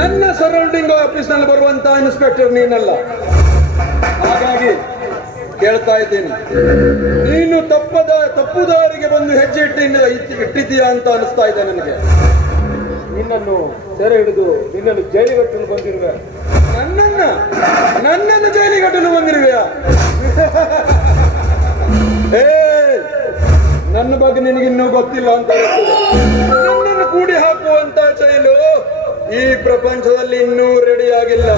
ನನ್ನ surrounding office ನಲ್ಲಿ ಬರುವಂತಹ ಇನ್ಸ್ಪೆಕ್ಟರ್ ನೀನಲ್ಲ. ಹಾಗಾಗಿ ಕೇಳ್ತಾ ಇದ್ದೀನಿ, ನೀನು ತಪ್ಪುದಾರಿಗೆ ಬಂದು ಹೆಜ್ಜೆ ಇಟ್ಟಿದ್ದೀಯಾ ಅಂತ ಅನಿಸ್ತಾ ಇದೆ ನನಗೆ. ನಿನ್ನನ್ನು ಸೆರೆ ಹಿಡಿದು ನಿನ್ನನ್ನು ಜೈಲಿಗಟ್ಟಲು ಬಂದಿರುವೆ. ನನ್ನನ್ನು ಜೈಲಿಗಟ್ಟಲು ಬಂದಿರುವೆಯಾ? ನನ್ನ ಬಗ್ಗೆ ನಿನಗಿನ್ನೂ ಗೊತ್ತಿಲ್ಲ ಅಂತ ನನ್ನನ್ನು ಕೂಡಿ ಹಾಕುವಂತ ಜೈಲು ಈ ಪ್ರಪಂಚದಲ್ಲಿ ಇನ್ನೂ ರೆಡಿ ಆಗಿಲ್ಲ.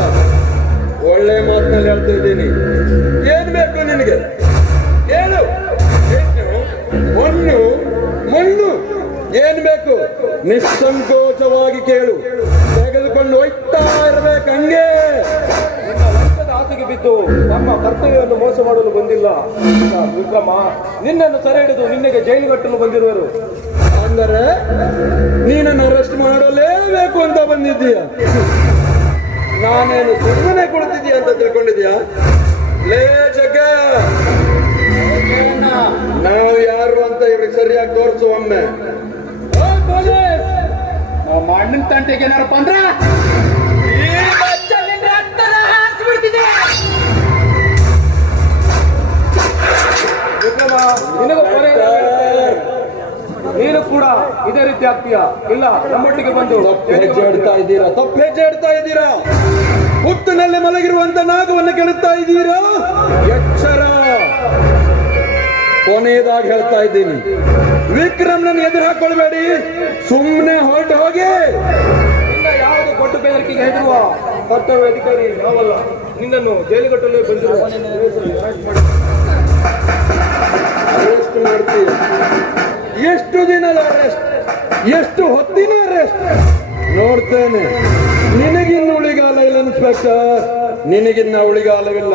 ಒಳ್ಳೆ ಮಾತಿನಲ್ಲಿ ಹೇಳ್ತಾ ಇದ್ದೀನಿ. ಏನ್ ಬೇಕು ನಿನಗೆ? ಏನು? ಮಣ್ಣು ಮಣ್ಣು ಏನ್ ಬೇಕು? ನಿಸ್ಸಂಕೋಚವಾಗಿ ಕೇಳು. ತೆಗೆದುಕೊಂಡು ಹೋಯ್ತಾ ಇರ್ಬೇಕು ಹಂಗೆ. ನಿನ್ನ ಲಂಚದ ಆಸೆಗೆ ಬಿದ್ದು ನಮ್ಮ ಕರ್ತವ್ಯವನ್ನು ಮೋಸ ಮಾಡಲು ಬಂದಿಲ್ಲ ವಿಕ್ರಮ. ನಿನ್ನನ್ನು ಸೆರೆ ಹಿಡಿದು ನಿನ್ನೆಗೆ ಜೈಲಿಗಟ್ಟಲು ಬಂದಿರುವರು. ಅಂದರೆ ನೀನನ್ನು ಅರೆಸ್ಟ್ ಮಾಡಲೇಬೇಕು ಅಂತ ಬಂದಿದ್ದೀಯ? ನಾನೇನು ಸುಮ್ಮನೆ ಕೊಡ್ತಿದ್ದೀಯ ಅಂತ ತಿಳ್ಕೊಂಡಿದ್ಯಾ? ಲೇ ಜಗ್ಗ, ನಾವು ಯಾರು ಅಂತ ಇವ್ರಿಗೆ ಸರಿಯಾಗಿ ತೋರಿಸು ಒಮ್ಮೆ. ಮಣ್ಣಿನ ತಂಟೆಗೆ ಏನಾರಪ್ಪ ಅಂದ್ರ ನೀನು ಕೂಡ ಇದೇ ರೀತಿ ಆಗ್ತೀಯಾ? ಇಲ್ಲ, ನಮ್ಮೊಟ್ಟಿಗೆ ಬಂದು ತಪ್ಪು ಹೆಜ್ಜೆ ಇಡ್ತಾ ಇದ್ದೀರಾ. ಹುತ್ತಿನಲ್ಲಿ ಮಲಗಿರುವಂತ ನಾಗವನ್ನು ಕೆಡುತ್ತಾ ಇದ್ದೀರಾ. ಎಚ್ಚರ. ಕೊನೆಯದಾಗಿ ಹೇಳ್ತಾ ಇದ್ದೀನಿ, ವಿಕ್ರಮ್ನನ್ನು ಎದುರು ಹಾಕೊಳ್ಬೇಡಿ. ಸುಮ್ಮನೆ ಹೊರಟು ಹೋಗಿ. ನಿನ್ನ ಯಾವುದು ಕೊಟ್ಟು ಬೆದರಿಕೆಗೆ ಹೆದರುವ ಕರ್ತವ್ಯ ಅಧಿಕಾರಿ ನಾವಲ್ಲ. ನಿನ್ನನ್ನು ಜೈಲಿಗಟ್ಟಲು ಬಂದಿರುವ. ಅರೆಸ್ಟ್ ಮಾಡ್ತೀಯ? ಎಷ್ಟು ದಿನದ ಅರೆಸ್ಟ್? ಎಷ್ಟು ಹೊತ್ತಿನ ಅರೆಸ್ಟ್? ನೋಡ್ತೇನೆ. ನಿನಗಿನ್ನ ಉಳಿಗಾಲ ಇಲ್ಲ ಇನ್ಸ್ಪೆಕ್ಟರ್, ನಿನಗಿನ್ನ ಉಳಿಗಾಲವಿಲ್ಲ.